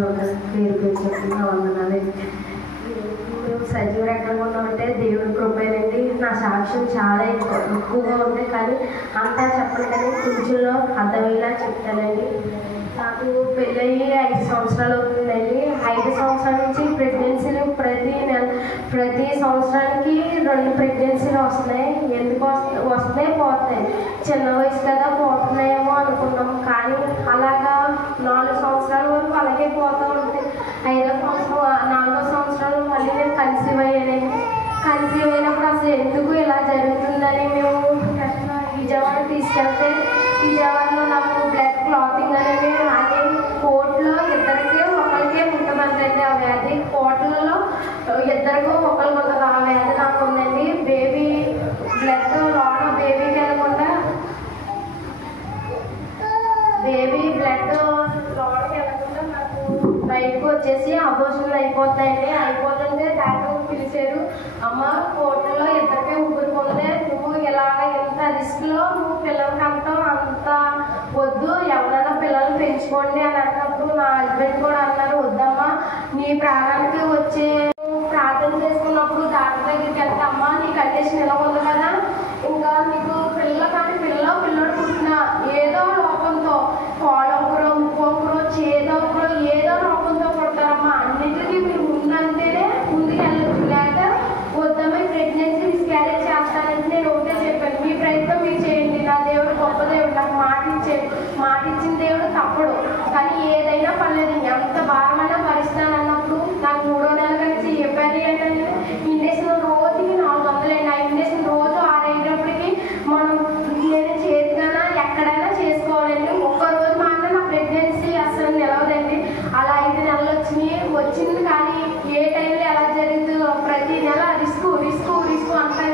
పేరు పేరు చెప్తున్నా వందనాలండి. మేము సజీవ రకంగా ఉన్నామంటే దేవుడి కృపేనండి. నా సాక్ష్యం చాలా ఎక్కువగా ఉంది, కానీ అంతా చెప్పను, కానీ కొంచెంలో అర్థమయ్యేలా చెప్తానండి. నాకు పెళ్ళయ్యి 5 సంవత్సరాలు అవుతుందండి. 5 సంవత్సరాల నుంచి ప్రెగ్నెన్సీలు ప్రతి సంవత్సరానికి 2 ప్రెగ్నెన్సీలు వస్తున్నాయి. ఎందుకు వస్తున్నాయి పోతున్నాయి, చిన్న వయసు కదా పోతున్నాయేమో అనుకున్నాం, కానీ అలాగా 4 సంవత్సరాల వరకు అలాగే పోతూ ఉంటాయి. 4వ సంవత్సరాలు మళ్ళీ నేను కన్సీవ్ అయ్యానండి. కన్సీవ్ అయినప్పుడు అసలు ఎందుకు ఇలా జరుగుతుందని మేము విజయవాడ తీసుకెళ్తే, విజయవాడలో నాకు బ్లడ్ క్లాతింగ్ అనేది కోర్టులో ఒకరికే ఉంటుందంటే ఆ వ్యాధి, కోర్టులలో ఇద్దరికో ఒకరికి ఉంటుంది ఆ వ్యాధి నాకు ఉందండి. బేబీ బ్లడ్ లోన బేబీకి వెళ్ళకుండా లోనకి వెళ్ళకుండా నాకు బయటకు వచ్చేసి అబోర్షన్లు అయిపోతాయండి. అయిపోతుంటే డాక్టర్ పిలిచారు, అమ్మ కోర్టులో ఇద్దరికే ఊరుకుందే, నువ్వు ఇలాగ ఎంత రిస్క్లో నువ్వు పిల్లలకి అంత వద్దు, ఎవరైనా పిల్లల్ని పెంచుకోండి అని అన్నప్పుడు నా హస్బెండ్ కూడా అన్నారు, వద్దమ్మా నీ ప్రాణానికి వచ్చే ప్రార్థన చేసుకున్నప్పుడు డాక్టర్ దగ్గరికి వెళ్తే, అమ్మ నీ కండిషన్ ఎలా ఉంది కదా, ఇంకా నీకు పిల్లోడు పుట్టిన ఏదో లోపంతో కోడొకరో ముక్కొకరో చేదొకరో ఏదో లోపంతో పుడతారమ్మా, అన్నింటినీ మీరు ముందంటేనే ముందుకు వెళ్ళచ్చు, లేక వద్దమ్మ ప్రెగ్నెన్సీ మిస్క్యారేజ్ చేస్తానంటే నేను ఒకటే చెప్పాను, మీ ప్రయత్నం మీరు చేయండి, నా దేవుడు గొప్ప దేవుడు, నాకు మాట ఇచ్చిన దేవుడు తప్పడు, కానీ ఏదైనా పర్లేదు ఎంత భారమైనా భరిస్తాను అన్నప్పుడు నాకు 3వ నెల కలిసి చెప్పారు ఏంటంటే ఇండక్షన్ రోజుకి 400 అండి. ఆ ఇండక్షన్ రోజు 6 అయినప్పటికీ మనం నేను చేతికైనా ఎక్కడైనా చేసుకోవాలండి. ఒక్కరోజు మాత్రం నా ప్రెగ్నెన్సీ అసలు నిలవదండి. అలా 5 నెలలు వచ్చింది, కానీ ఏ టైంలో ఎలా జరుగుతుందో ప్రతి నెల రిస్క్ అంటే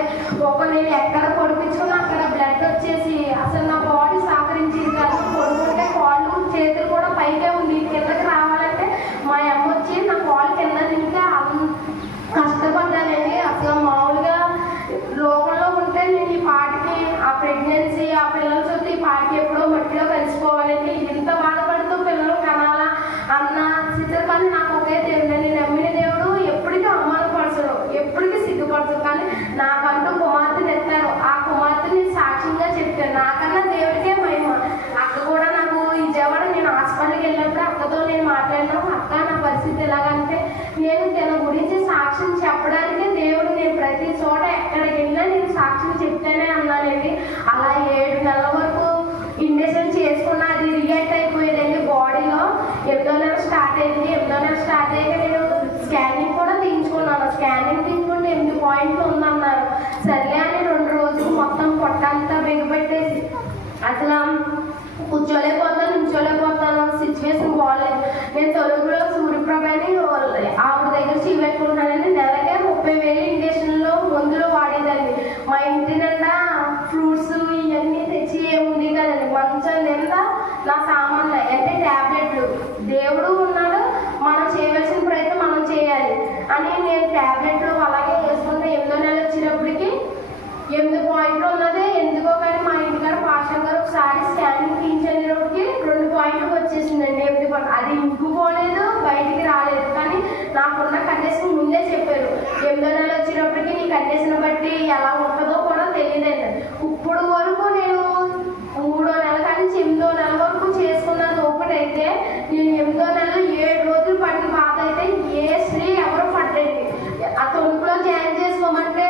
నేను ఎక్కడ పొడిపించుకున్నా అక్కడ బ్లడ్ వచ్చేసి అసలు నా బాడీ సహకరించింది కాదు. పొడుకుంటే కాళ్ళు చేతులు కూడా పైకే ఉంది, కిందకి రావాలంటే మా అమ్మ వచ్చి నా కాళ్ళు కింద తింటే కష్టపడ్డానండి. అసలు మామూలుగా లోకంలో ఉంటే నేను ఈ పాటికి ఆ ప్రెగ్నెన్సీ ఆ పిల్లల చుట్టూ ఈ పాటికి ఎప్పుడో మట్టిలో కలిసిపోవాలండి. ఇంత బాధపడుతూ పిల్లలు కనాలా అన్న స్థితి, కానీ నాకు ఒకే దేవుడు, నేను నమ్మిన దేవుడు ఎప్పటికీ అవమానపరచడు, ఎప్పటికీ సిగ్గుపరచడు, కానీ నాకంటూ కుమార్తెను ఎత్తారు. ఆ కుమార్తెని సాక్ష్యంగా చెప్తాను, నాకన్నా దేవుడికే మహిమ. అక్క కూడా నాకు విజయవాడ నేను హాస్పిటల్కి వెళ్ళినప్పుడు అక్కతో నేను మాట్లాడినాను, అక్క నా పరిస్థితి ఎలాగంటే నేను తన గురించి సాక్ష్యం చెప్పడానికి దేవుడు నేను ప్రతి చోట ఎక్కడికి వెళ్ళినా నేను సాక్ష్యం చెప్తానే అన్నానండి. అలా 7 నెలల వరకు ఇండక్షన్ చేసుకున్న అది రియాక్ట్ అయిపోయేదండి బాడీలో. 8వ నెల స్టార్ట్ అయింది. 8వ నెల స్టార్ట్ అయ్యాక నేను స్కానింగ్ కూడా తీయించుకున్నాను. స్కానింగ్ తీసుకుంటే 8 పాయింట్లు ఉందన్నారు. సర్లే అని 2 రోజులు మొత్తం పొట్టంతా బిగబెట్టేసి అసలు కూర్చోలేకపోతాను, నుంచోలేకపోతాను, సిచ్యువేషన్ బాగాలేదు. నేను తొలుగులో సూర్యప్రభని ఆవిడ దగ్గర చీపెట్టుకుంటున్నానండి. నెలకే 30,000 ఇండక్షన్లో మందులు వాడేదండి. మా ఇంటి నిండా ఫ్రూట్స్ ఇవన్నీ తెచ్చి ఏముంది కదండి, మంచం నిండా నా సామాన్లు అంటే ట్యాబ్లెట్లు. దేవుడు ఉన్నాడు, మనం చేయవలసిన ప్రయత్నం మనం చేయాలి అని నేను ట్యాబ్లెట్లు అలాగే వేసుకుంటే 8వ నెల వచ్చినప్పటికీ 8 పాయింట్లు ఉన్నది. ఎందుకో కానీ మా ఇంటికాడ పాస్టర్ గారు ఒకసారి స్కానింగ్ తీయించేటప్పటికి 2 పాయింట్లు వచ్చేసిందండి. 8 పాయింట్లు అది ఇంకుపోలేదు, బయటికి రాలేదు, కానీ నాకున్న కండిషన్ ముందే చెప్పారు. 8వ నెల వచ్చినప్పటికీ నీ కండిషన్ బట్టి ఎలా ఉంటుందో కూడా తెలియదండి. ఇప్పుడు వరకు నేను 3వ నెల కానీ 8వ నెల వరకు చేసుకున్నది ఒకటైతే, నేను 8వ నెలలో 7 రోజులు పడిన బాధ అయితే ఏ స్త్రీ ఎవరు పట్టండి. ఆ తొలుపులో జాయిన్ చేసుకోమంటే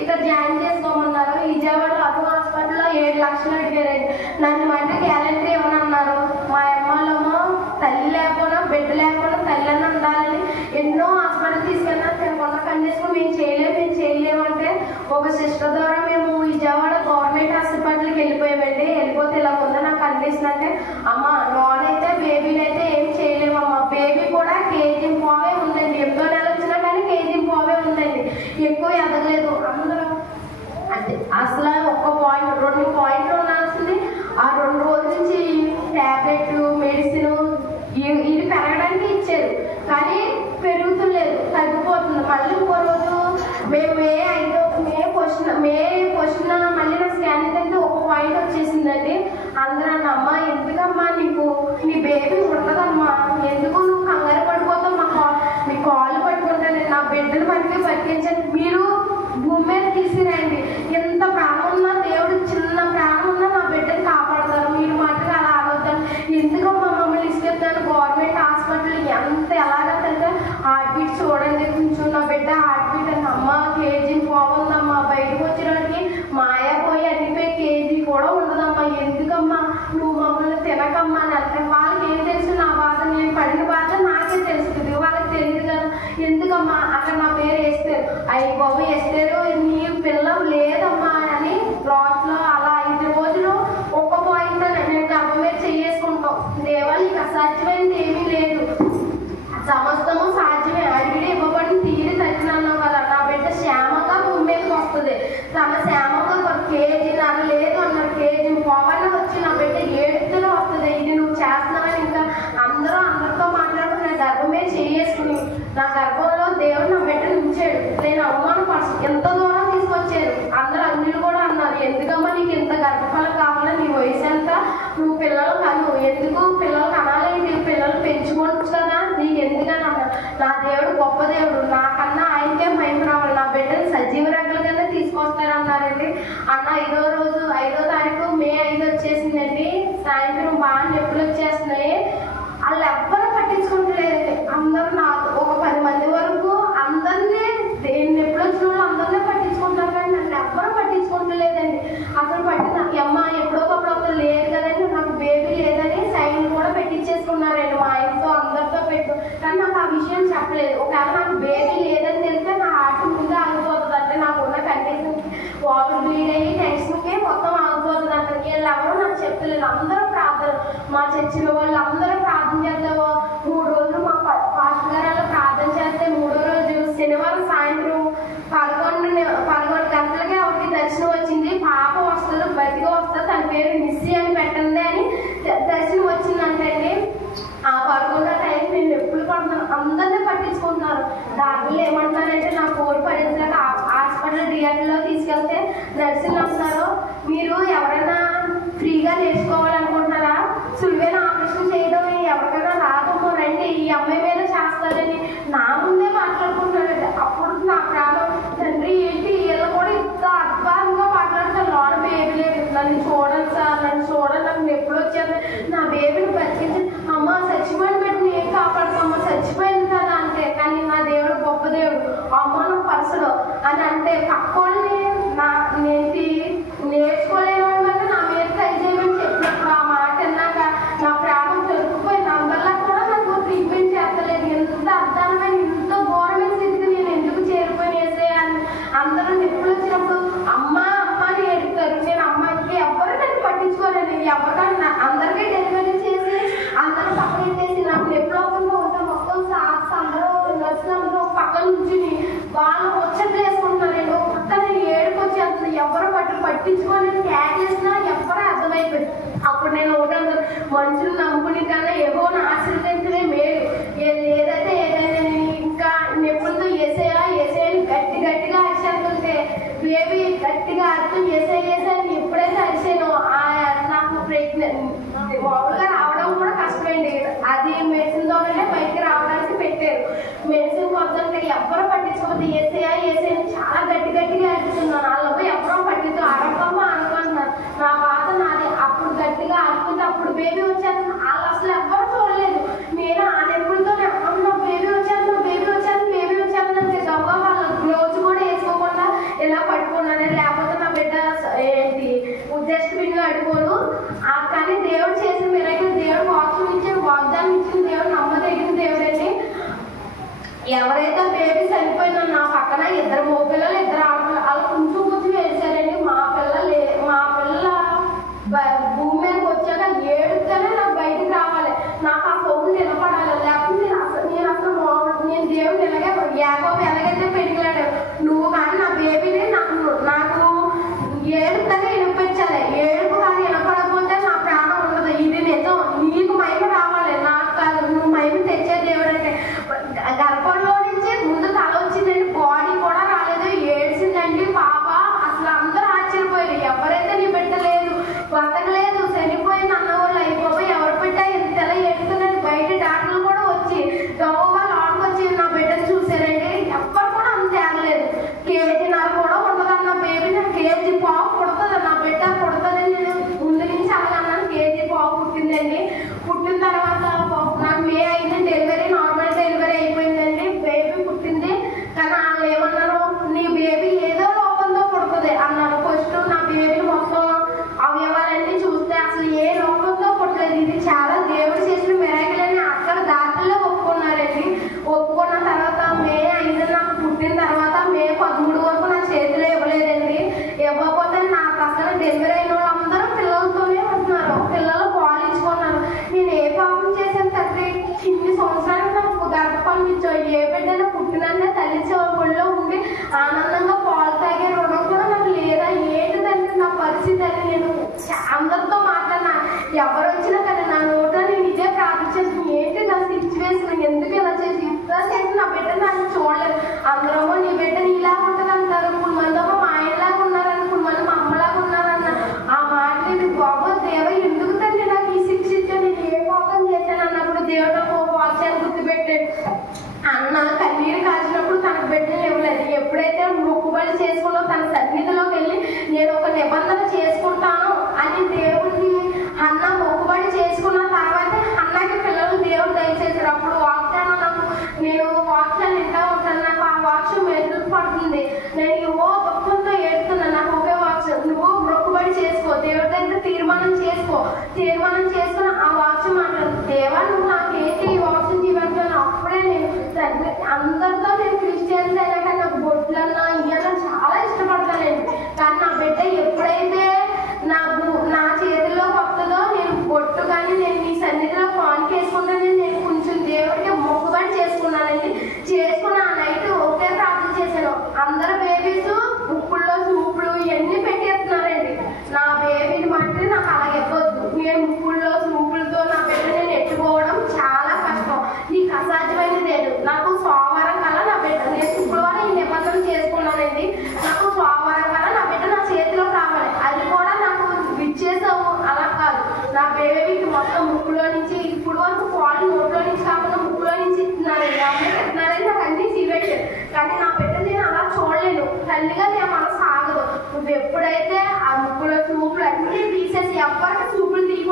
ఇక్కడ జాయిన్ చేసుకోమన్నారు. విజయవాడ అటు హాస్పిటల్లో 7 లక్షలు అడిగారండి. నన్ను అంటే గ్యారెంటీ ఇవ్వనన్నారు. మా అమ్మాళ్ళేమో తల్లి లేకపోయినా బిడ్డ లేకపోయినా తల్లి అని ఉండాలని ఎన్నో హాస్పిటల్ తీసుకెళ్ళినా తినకుండా కండిషన్ మేము చేయలేమంటే ఒక సిస్టర్ ద్వారా మేము విజయవాడ గవర్నమెంట్ హాస్పిటల్కి వెళ్ళిపోయామండి. వెళ్ళిపోతే ఇలా ఉందా నా కండిషన్ అంటే, అమ్మ లోనైతే బేబీనైతే ఏం చేయలేమమ్మా, బేబీ కూడా కేజీ పోవే ఉందండి. 8వ నెల వచ్చినా కానీ కేజీ పోవే ఉందండి, ఎక్కువ ఎదగలేదు. అందరూ అంటే అసలు 1 పాయింట్ 2 పాయింట్లు ఉండాల్సింది. ఆ 2 రోజుల నుంచి ట్యాబ్లెట్లు మెడిసిన్ ఇది పెరగడానికి ఇచ్చారు, కానీ పెరుగుతులేదు, తగ్గిపోతుంది. మళ్ళీ ఇంకో రోజు మేము మే క్వశ్చన్ మళ్ళీ నా స్కానింగ్ అయితే 1 పాయింట్ వచ్చేసిందండి. అందరూ అమ్మ ఎందుకమ్మా నీకు నీ బేబీ ఉండదమ్మా, ఎందుకు నువ్వు కంగారు సమస్తము సాధ్యమే, అడిగిడి ఇవ్వబడి తీరి తచ్చినావు కదా. నా బిడ్డ క్షేమంగా భూమి మీదకి వస్తుంది. తన క్షేమంగా కేజీన్నర లేదు అన్నారు, కేజీ పవన్ వచ్చి నా బిడ్డ ఏడుతూనే వస్తుంది. ఇది నువ్వు చేస్తున్నావని ఇంకా అందరితో మాట్లాడుతూ నా గర్భమే చేసుకుని నా గర్భంలో దేవుడు నా బిడ్డను ఉంచాడు. నేను అవమానపరచు ఎంత దూరం తీసుకొచ్చారు. అందరూ అన్యులు కూడా అన్నారు, ఎందుకమ్మా నీకు ఇంత గర్భఫలం కావాలా, నీ వయసు ఎంత, నువ్వు పిల్లలు కను, ఎందుకు పిల్లలు కనాలేంటి, పిల్లలు పెంచుకోవచ్చు కదా, నీకు ఎందుకని అన్నారు. నా దేవుడు గొప్ప దేవుడు, నాకన్నా ఆయనకే మహిమ రావాలి, నా బిడ్డను సజీవ రెక్కల కింద తీసుకొస్తారన్నారండి. అన్న 5వ తారీఖు మే 5 వచ్చేసిందండి. సాయంత్రం బాగా నొప్పులు వచ్చేస్తున్నాయి. వాళ్ళు ఎవ్వరూ పట్టించుకుంటలేదండి. అందరూ నాకు ఒక 10 మంది వరకు అందరినీ నొప్పులు వచ్చిన వాళ్ళు అందరినీ పట్టించుకుంటారు, కానీ నన్ను ఎవ్వరూ పట్టించుకుంటలేదండి. అసలు అమ్మ ఎప్పుడోకప్పుడు లేదు కదండి, నాకు బేబీ లేదని సైన్ కూడా పెట్టించేసుకున్నారండి మా ఆయనతో అందరితో పెట్టు. కానీ నాకు ఆ విషయం చెప్పలేదు. ఒకవేళ నాకు బేబీ లేదని తెలిస్తే నా హార్ట్ ముందే ఆగిపోతుంది అంటే, నాకున్న కండిషన్ ఓవర్ బ్లీడ్ అయ్యి టెన్షన్కే మొత్తం ఆగిపోతుంది అంటే. వీళ్ళు ఎవరో నాకు చెప్పలేదు. అందరూ ప్రార్థన, మా చర్చిలో వాళ్ళు అందరూ ప్రార్థన చేద్దాము. 3 రోజులు మా పాస్టర్ గారు ప్రార్థన చేస్తే 3వ రోజు శనివారం సాయంత్రం 11 గంటలకే ఒకటి దర్శనం వచ్చింది. పాప వస్తుంది, బతిగా వస్తుంది, తన పేరు నిస్సి అని పెట్టండి అని దర్శనం వచ్చిందంటండి. ఆ 11వ టైంకి నేను ఎప్పుడు పడుతున్నాను, అందరినీ పట్టించుకుంటున్నారు. డాక్టర్లు ఏమంటున్నారంటే, నా కోడి పడిందాక హాస్పిటల్ థియేటర్లో తీసుకెళ్తే నర్సులు అంటున్నారు, మీరు ఎవరైనా ఫ్రీగా నేర్చుకోవాలనుకుంటున్నారా, సులువైన ఆపరేషన్ చేయడం ఎవరికైనా రాదమ్మో రండి, ఈ అమ్మాయి మీద చేస్తారని నా ముందే మాట్లాడుకుంటున్నారండి. అప్పుడు నా ప్రాణం, తండ్రి ఏంటి వీళ్ళు కూడా ఇంత అద్భుతంగా మాట్లాడతారు, లోన బేబీ లేదు, నన్ను చూడండి సార్, నన్ను చూడండి, నాకు ఎప్పుడు వచ్చేది, నా బేబీని బతికించి అమ్మ చచ్చిపోయిన బట్టి నేను కాపాడుతామా, చచ్చిపోయింది కదా అంటే. కానీ నా దేవుడు గొప్ప దేవుడు, అమ్మను పరచడు అని అంటే పక్కోళ్ళని నేర్చుకోలేని వల్ల నా మీద ట్రై చేయమని చెప్పినప్పుడు ఆ మాట విన్నాక నా ప్రాణం దొరికిపోయింది. అందరిలా కూడా నాకు ట్రీట్మెంట్ చేస్తలేదు. ఎంత అర్థమైన ఇంత ఘోరమైన స్థితికి నేను ఎందుకు చేరిపోయి వేసేయాలి. అందరూ నొప్పులు వచ్చినప్పుడు అమ్మ అని ఏడుతారు. నేను అమ్మాయికి ఎవరు నన్ను పట్టించుకోలేదు. ఎవరికైనా అందరికీ డెలివరీ చేసి అందరూ పక్కన చేసి నాకు నొప్పులు అవ్వకుండా ఉంటాను. మొత్తం సాక్స్ అందరూ నర్సులు పక్కన నుంచి వాళ్ళు ముచ్చట్లు వేసుకుంటున్నారండి. పక్కన ఏడుకొచ్చేస్తుంది. ఎవరు పట్టించుకొని ట్యాగ్ చేసినా ఎవరు అర్థమైపోయింది. అప్పుడు నేను ఒకటి మనుషులు నమ్ముకుని కన్నా ఏవోని ఆశీర్వదించలే మేలు. ఏదైతే ఏదైనా నేను ఇంకా నొప్పులతో ఏసేయాలి గట్టిగా అరిచేస్తుంటే బేబీ గట్టిగా అర్థం చేసేయాలి. ఎప్పుడైతే అరిసానో నాకు ప్రెగ్నెంట్ మామూలుగా రావడం కూడా కష్టమైంది. అది మెడిసిన్ ద్వారానే బయటికి రావడానికి పెట్టారు. మెడిసిన్ వద్దంటే ఎవరు పట్టించుకోవద్దు, ఏసేయాలి చాలా గట్టిగా అరుస్తున్నాను. వాళ్ళకు ఎవరో పట్టించు అరపమ్మ అనుకుంటున్నారు. నా బాధ నాది. అప్పుడు గట్టిగా అరుకుంటే అప్పుడు బేబీ వచ్చాను. వాళ్ళు అసలు ఎవరు చూడలేదు. నేను ఆ నొప్పులతో నా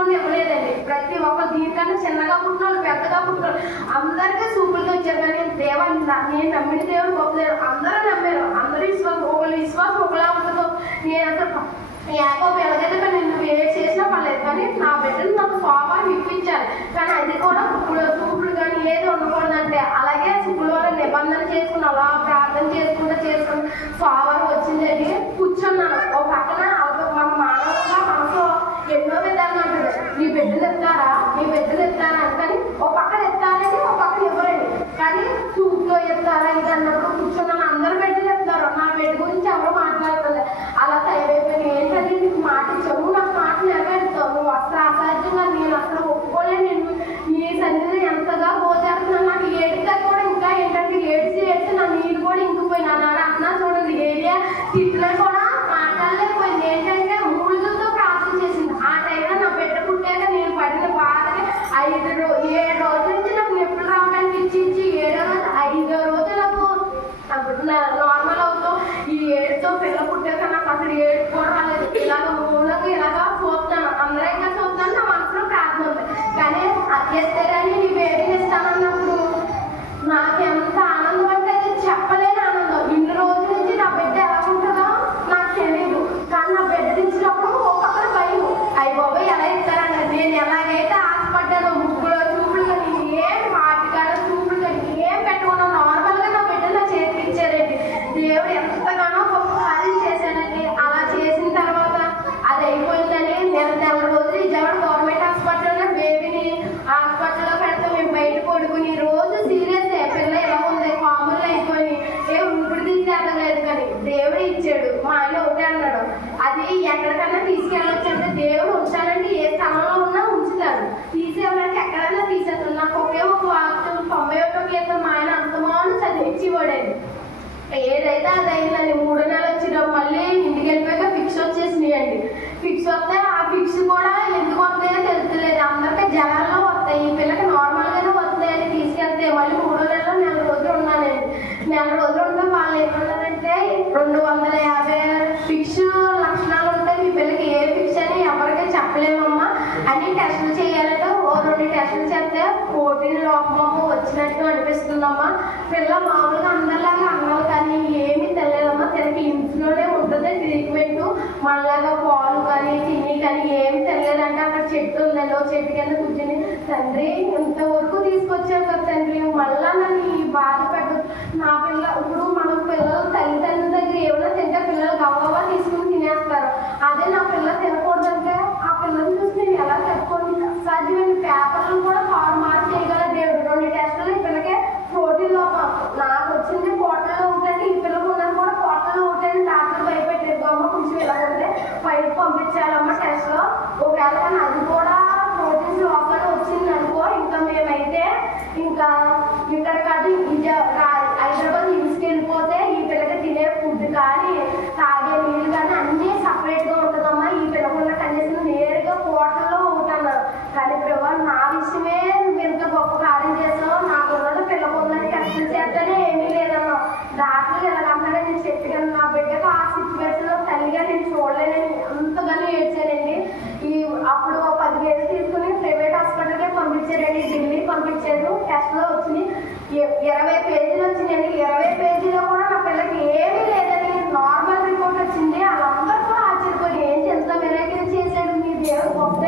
చూపించకుండా ఇవ్వలేదండి. ప్రతి ఒక్క దీనికన్నా చిన్నగా పుట్టిన వాళ్ళు, పెద్దగా పుట్టిన వాళ్ళు అందరికీ చూపులతో వచ్చారు. కానీ నేను నమ్మిన దేవుడు గొప్ప దేవుడు. అందరూ నమ్మారు, అందరూ విశ్వాసం, ఒకళ్ళు విశ్వాసం ఒకలా ఉండదు. నేను అసలు యాకోబు ఎలాగైతే కానీ నువ్వు ఏ చేసినా పర్లేదు, కానీ నా బిడ్డను నాకు స్వాభావం ఇప్పించాలి. కానీ అది కూడా చూపులు కానీ ఏది ఉండకూడదంటే అలాగే శుక్రవార నిబంధన చేసుకుని అలా ప్రార్థన చేసుకుంటూ స్వాభావం వచ్చిందండి. కూర్చున్నాను ఒక పక్కన. మన మానవుగా మనసు ఎన్నో విధాలు అంటారు, నీ బిడ్డలు ఎత్తారా, నీ బిడ్డలు ఎత్తారా అని. కానీ ఒక పక్కన ఎత్తారని ఒక పక్కన ఇవ్వరండి. కానీ చూపులో ఎత్తారా ఇది అన్నప్పుడు కూర్చున్నాను. అందరు బిడ్డలు ఎత్తారు, నా బిడ్డ గురించి ఎవరు మాట్లాడుతుంది. అలా తయారైపోయింది. ఏంటంటే నీకు మాట ఇచ్చావు, నాకు మాట నెరవేరుతావు, నువ్వు అసలు అసాధ్యంగా నేను అసలు ఒప్పుకోలేదు. నేను నీ సన్నిధిని ఎంతగా పోజేస్తున్నాను. నాకు ఏడుగా కూడా ఇంకా ఏంటంటే ఏడ్చి నా నీళ్ళు కూడా ఇంకిపోయినా అన్నా చూడండి. ఏరియా తిట్లో కూడా మాట్లాడలేకపోయింది. ఏంటంటే మూడుతో ప్రార్థన చేసింది. ఆ టైంలో నా బిడ్డ పుట్టాక నేను పడిన బాధకి 7 రోజుల నుంచి నాకు నొప్పులు రావడానికి ఇచ్చి 7వ రోజు 5వ రోజు నాకు నార్మల్ అవుతాం. ఈ 7తో పిల్ల పుట్టాక నాకు అసలు ఏడు కూడా రాలేదు. ఇలాగ మూలంగా ఇలాగా చూస్తాను, అందరూ ఇంకా చూస్తాను. నా మనసులో ప్రార్థన ఉంది. కానీ అత్యస్తారని నీ బేబీని ఇస్తానన్నప్పుడు నాకు ఎంత ఆనందం అంటే అది చెప్పలేని ఆనందం. ఇన్ని రోజుల నుంచి నా బిడ్డ ఎలా ఉంటుందో నాకు తెలియదు. కానీ నా బిడ్డ ఇచ్చినప్పుడు ఒక్కొక్కరు భయం, అయ్యి బాబాయ్ ఎలా ఇస్తారని. నేను ఎలాగైతే ఆశపడ్డానో ముగ్గులో చూపులు కానీ ఏం వాటికాడ చూపులు కానీ ఏం పెట్టకుండా నార్మల్గా నా బిడ్డ నా చేతికి ఇచ్చారండి. దేవుడు ఎంతగానో గొప్ప కార్యం చేశానండి. అలా చేసిన తర్వాత అది అయిపోయిందని నేను నెల రోజులు విజయవాడ గవర్నమెంట్ హాస్పిటల్లో బేబీని హాస్పిటల్లో పెడితే మేము బయట పడుకుని రోజు సీరియస్ పిల్ల ఎలా ఉంది, మామూలు అయిపోయి ఇప్పుడు తీసేదలేదు. కానీ దేవుడు ఇచ్చాడు. మా ఆయన ఒకటే అన్నాడు, అది ఎక్కడికన్నా తీసుకెళ్ళొచ్చు అంటే దేవుడు ఉంచాలంటే ఏ స్థలంలో ఉన్నా ఉంచుతాడు, తీసేవాళ్ళకి ఎక్కడైనా తీసేస్తాడు. నాకు ఒకే ఒక వాక్యం 91 కీర్తన మా ఆయన అంతమాను చదివించేవాడండి. ఏదైతే అది అయిందండి. 3 నెలలు వచ్చిన మళ్ళీ ఇంటికి వెళ్ళిపోయాక ఫిక్స్ వచ్చేసినాయండి. ఫిక్స్ వస్తే ఆ ఫిక్స్ కూడా ఎందుకు వస్తాయో తెలుస్తలేదు. అందరికీ జనాల్లో వస్తాయి, ఈ పిల్లకి నార్మల్గానే వస్తాయని తీసుకెళ్తే మళ్ళీ 3వ నెలలో నెల రోజులు ఉన్నానండి. నెల రోజులు ఉంటే వాళ్ళు ఏమన్నారంటే 250 ఫిక్స్ లక్షణాలు ఉంటాయి, మీ పిల్లకి ఏ ఫిక్స్ అని ఎవరికీ చెప్పలేమమ్మా అని టెస్టులు చేయాలంటే 2 టెస్టులు చేస్తే ప్రోటీన్ లోపమమ్మ వచ్చినట్టు అనిపిస్తుందమ్మా. పిల్ల మామూలుగా అందరిలాగా అన్నాలు కానీ ఏమీ తెలియదమ్మా. తనకి ఇంట్లోనే ఉంటుంది ట్రీట్మెంట్. మనలాగా పాలు కానీ తిని కానీ ఏమి తెలియదంటే అక్కడ చెట్టు ఉందండి. ఒక చెట్టు కింద కూర్చొని తండ్రి ఇంతవరకు తీసుకొచ్చావు కదా తండ్రి, మళ్ళా నన్ను ఈ బాధ పెట్టు. నా పిల్ల ఇప్పుడు మనం పిల్లలు తల్లిదండ్రుల దగ్గర ఏమైనా తింటే పిల్లలు గవ్వగా తీసుకుని తినేస్తారు. అదే నా పిల్ల తినకూడదంటే ఆ పిల్లల్ని చూసి నేను ఎలా చెప్పుకోండి. సాధ్యమైన పేపర్లు కూడా మార్క్ చేయగల దేవుడు. 2 టెస్టులు ఈ పిల్లకే ప్రోటీన్ లోపం. నాకు వచ్చింది పోటల్లో ఉంటే ఈ పిల్లలు ఉన్నది కూడా పోటల్లో ఉంటే డాక్టర్ భయపెట్టారు. గమ్మ కొంచెం ఇలా ఉంటే పైకి పంపించాలమ్మ టెస్ట్లో. ఒకవేళ కానీ అది కూడా ప్రోటీన్స్ లోపల వచ్చింది అనుకో, ఇంకా మేమైతే ఇంకా ఇక్కడ కాదు హైదరాబాద్ తీసుకెళ్ళిపోతే ఈ పిల్లకి తినే ఫుడ్ కానీ తాగే నీళ్ళు కానీ అన్నీ సపరేట్గా ఉంటుందమ్మా. ఈ పిల్లకున్న కండిషన్ నేరుగా పోటల్లో ఉంటున్నారు. కానీ ప్రభావ నా విషయమే నువ్వు ఎంత గొప్ప కార్యం చేస్తావు, నాకున్నది పిల్లకున్నది కష్టం చేస్తేనే ఏమీ లేదమ్మా. డాక్టర్లు ఎలాగంటారో నేను చెప్పాను. నా బిడ్డకు ఆ సిచ్యువేషన్లో తల్లిగా నేను చూడలేనని అంతగానో ఏడ్చానండి. అప్పుడు 10,000 తీసుకుని ప్రైవేట్ హాస్పిటల్కే పంపించారండి. ఢిల్లీ పంపించారు. టెస్ట్లో వచ్చినాయి 20 పేజీలు వచ్చినాయండి. 20 పేజీలో కూడా నా పిల్లకి ఏమీ లేదని నార్మల్ రిపోర్ట్ వచ్చింది. వాళ్ళందరూ కూడా ఆశ్చర్యపోయి ఏంటి ఎంత మిరాకిల్ చేశాడు మీ దేవుడు గొప్ప.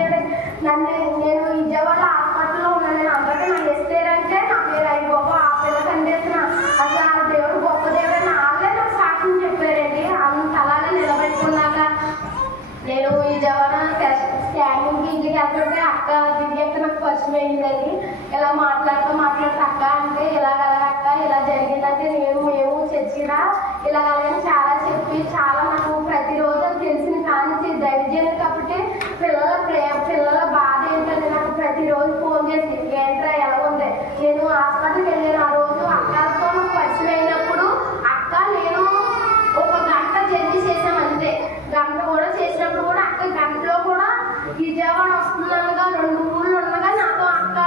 నేను విజయవాడ హాస్పిటల్లో ఉన్నాను. అందరికీ నాకు ఇస్తారంటే నా పేరు అయిపోబో ఆ పిల్ల కంటేసిన అసలు ఆ దేవుడు గొప్ప దేవుడు వాళ్ళే నాకు సాక్ష్యం చెప్పారండి. అంత అలాగే నిలబెట్టుకున్నాక నేను విజయవాడ స్కానింగ్కి ఇంటికి వెళ్తుంటే అక్క దివ్యక్క నాకు పరిచయం అయిందండి. ఇలా మాట్లాడుతూ అక్క అంటే ఇలాగ అక్క ఇలా జరిగిందంటే మేము చర్చిరా ఇలాగని చాలా చెప్పి చాలా నాకు ప్రతిరోజు తెలిసిన కానీ దైవజనం కాబట్టి పిల్లల బాధ ఏంటంటే నాకు ప్రతిరోజు ఫోన్ చేసి ఏంట్రా ఎలా ఉంది. నేను హాస్పిటల్కి వెళ్ళాను. ఆ రోజు అక్కతో నాకు పరిచయం అయినప్పుడు అక్క నేను ఒక గంట జర్నీ చేసాం అంతే. గంట కూడా చేసినప్పుడు కూడా అక్క గంటలో కూడా విజయవాడ వస్తున్నానుగా 2 ఊళ్ళు ఉండగా నాతో అక్క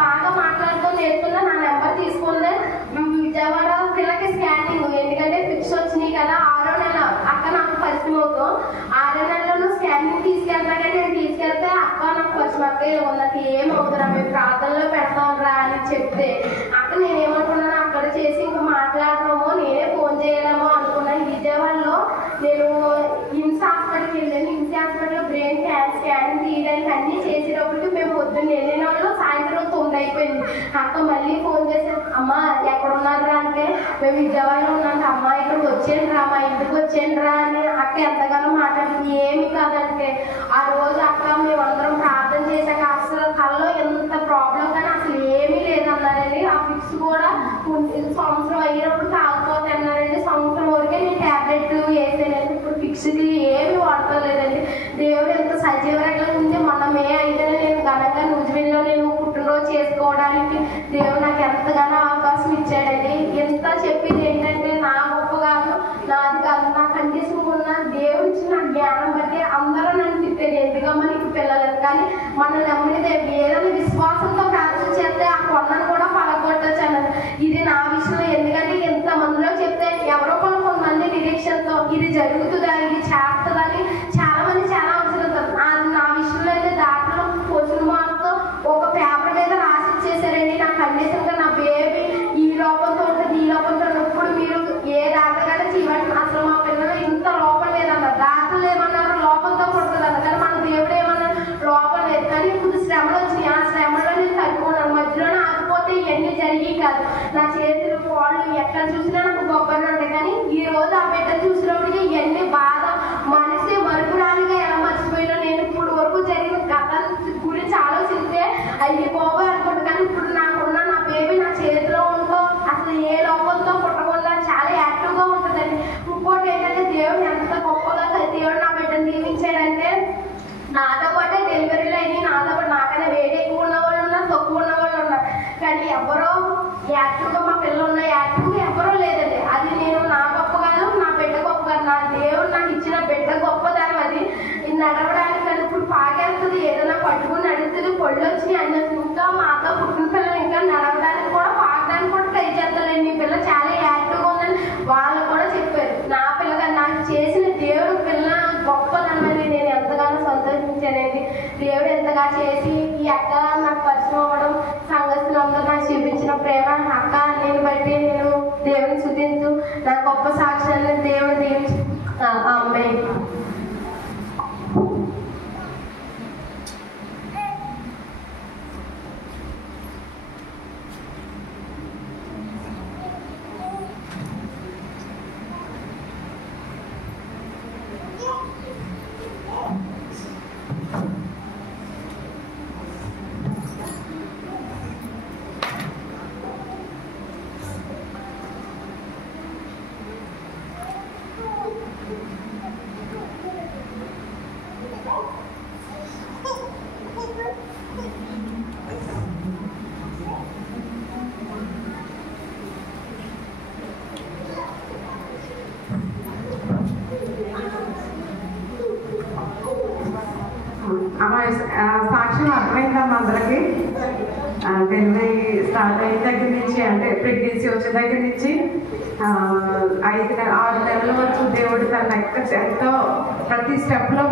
బాగా మాట్లాడుతూ నేర్చుకున్నా. నా నెంబర్ తీసుకుంది. విజయవాడ పిల్లకి స్కానింగ్ ఎందుకంటే ఫిక్స్ వచ్చినాయి కదా. 6వ నెల అక్క నాకు పరిచయం అవుతాం. 6వ నెలలో స్కానింగ్ తీసుకెళ్తాగా నేను తీసుకెళ్తే అక్క నాకు కొంచెం అక్క ఇలా ఉన్నట్టు ఏమవుతురా మేము ప్రార్థనలో పెడతాం రా అని చెప్తే అక్క నేనేమనుకున్నాను అక్కడ చేసి ఇంకా మాట్లాడతామో నేనే ఫోన్ చేయాలేమో అనుకున్నాను. విజయవాడలో నేను హిమ్స్ హాస్పిటల్కి వెళ్ళాను. హిమ్స్ హాస్పిటల్లో బ్రెయిన్ స్కానింగ్ తీయడానికి అన్నీ చేసేటప్పటికి మేము పొద్దున్న వెళ్ళిన వాళ్ళు సాయంత్రం 9 అయిపోయింది. అక్క మళ్ళీ ఫోన్ చేశాను, అమ్మ ఎక్కడున్నారా అంటే మేము విజయవాడలో ఉన్నాం, అమ్మ ఇక్కడికి వచ్చేయండి రా, మా ఇంటికి వచ్చేయండి రా అని అక్క ఎంతగానో మాట్లాడింది. ఏమి కాదంటే ఆ రోజు అక్క మేమందరం ప్రార్థన చేశాక అసలు కళ్ళలో ఎంత ప్రాబ్లం కానీ అసలు ఏమీ లేదన్నారండి. ఆ ఫిక్స్ కూడా సంవత్సరం అయ్యేటప్పుడు కాకపోతే అన్నారండి. సంవత్సరం వరకే నేను ట్యాబ్లెట్ వేసానండి. ఇప్పుడు ఫిక్స్కి ఏమి వాడతలేదండి. దేవుడు ఎంత సజీవరంగా ఉంది. మొన్న మే 5న నేను ఘనంగా న్యూజిలాండ్లో నేను పుట్టినరోజు చేసుకోవడానికి దేవుడు నాకు ఎంతగానో అవకాశం ఇచ్చాడండి. ఎంత చెప్పింది ఏంటంటే నా గొప్ప కాదు, నాది కాదు, నా కండిషన్ ఉన్న దేవుడు ఇచ్చిన జ్ఞానం బట్టి అందరూ నన్ను తిట్టేది ఎందుకమ్మా నీకు పిల్లలేదు. కానీ మనం నమ్మినది ఏదైనా విశ్వాసంతో ప్రార్థన చేస్తే ఆ కొండను కూడా పలగొట్టచ్చు అన్నది. ఇది నా విషయంలో ఎందుకంటే ఎంతమందిలో చెప్తే ఎవరో కొంతమంది నిరీక్షణతో ఇది జరుగుతుందా ఇది చేస్తుందని చాలా మంది చాలా అవసరం. నా విషయంలో అయితే దాంట్లో క్వశ్చన్ మార్క్తో ఒక పేపర్ మీద రాసి ఇచ్చేసారండి. నా కండిషన్గా నా బేబీ ఈ లోపంతో ఉంటుంది ఈ లోపంతో ఇప్పుడు మీరు ఏ దాటగానే చేయండి అసలు మా పిల్లలు ఇంత లోపం లేదన్నారు. దాంట్లో ఏమన్నారు లోపంతో పుడుతుంది అన్న. కానీ మన దేవుడు ఏమన్నారు లోపం లేదు. కానీ ఇప్పుడు శ్రమలు వచ్చినాయి. ఆ శ్రమలో నేను తట్టుకున్నాను. మధ్యలోనే ఆగిపోతే ఇవన్నీ జరిగి కాదు. నా చేతులు కాళ్ళు ఎక్కడ చూసినా నాకు గొప్పగా ఉంటాయి. కానీ ఈ రోజు ఆ బిడ్డ చూసినప్పటికీ ఇవన్నీ బాధ మనిషి మరుపురాలిగా ఎలా మర్చిపోయినా నేను ఇప్పుడు వరకు జరిగిన కథ గురించి ఆలోచిస్తే అయ్యి బాబోయ్ అనుకుంటా. కానీ ఇప్పుడు నాకున్న నా బేబీ నా చేతిలో ఉంటూ అసలు ఏ లోపంతో పుట్టకుండా చాలా యాక్టివ్గా ఉంటుందండి. ఇంకోటి ఏంటంటే దేవుడు ఎంత గొప్పగా దేవుడు నా బిడ్డను దీవించాడంటే నాతో పాటే డెలివరీలు అయినాయి. నాతో పాటు నాకైనా వేడి ఎక్కువ ఉన్న వాళ్ళు ఉన్నారు, తక్కువ ఉన్న వాళ్ళు ఉన్నారు. కానీ ఎవరో యాక్టివ్గా మా పిల్లలు ఉన్న యాక్టివ్గా ఎవరో లేదండి. అది నేను నా గొప్ప కాదు, నా బిడ్డ గొప్ప కాదు, నా దేవుడు నాకు ఇచ్చిన బిడ్డ గొప్పదానం. అది నడవడానికి కానీ ఇప్పుడు పాకేస్తుంది, ఏదైనా పట్టుకుని నడుస్తుంది, పళ్ళు వచ్చినాయి అన్న ఇంకా మాతో పుట్టిన పిల్లలు ఇంకా నడవడానికి కూడా పాకడానికి కూడా ట్రై చేస్తారండి. మీ పిల్ల చాలా యాక్టివ్గా ఉందని వాళ్ళు కూడా చెప్పారు. నా పిల్లగా నాకు చేసిన దేవుడు పిల్ల గొప్పదనమని నేను ఎంతగానో సంతోషించానండి. దేవుడు ఎంతగా చేసి ఈ అక్క నాకు పరిచయం అవ్వడం సంఘస్థులందరూ నాకు చూపించిన ప్రేమ అక్క నేను బట్టి నేను దేవుని స్తుతించు నా గొప్ప సాక్ష్యాన్ని దేవుడు దీవించు. ఆమేన్. సాక్ష్యం అర్థమైందమ్మా అందరికి. డెలివరీ స్టార్ట్ అయిన దగ్గర నుంచి అంటే ప్రెగ్నెన్సీ వచ్చిన దగ్గర నుంచి 6 నెలల వరకు దేవుడు తన ఎంతో ప్రతి స్టెప్లో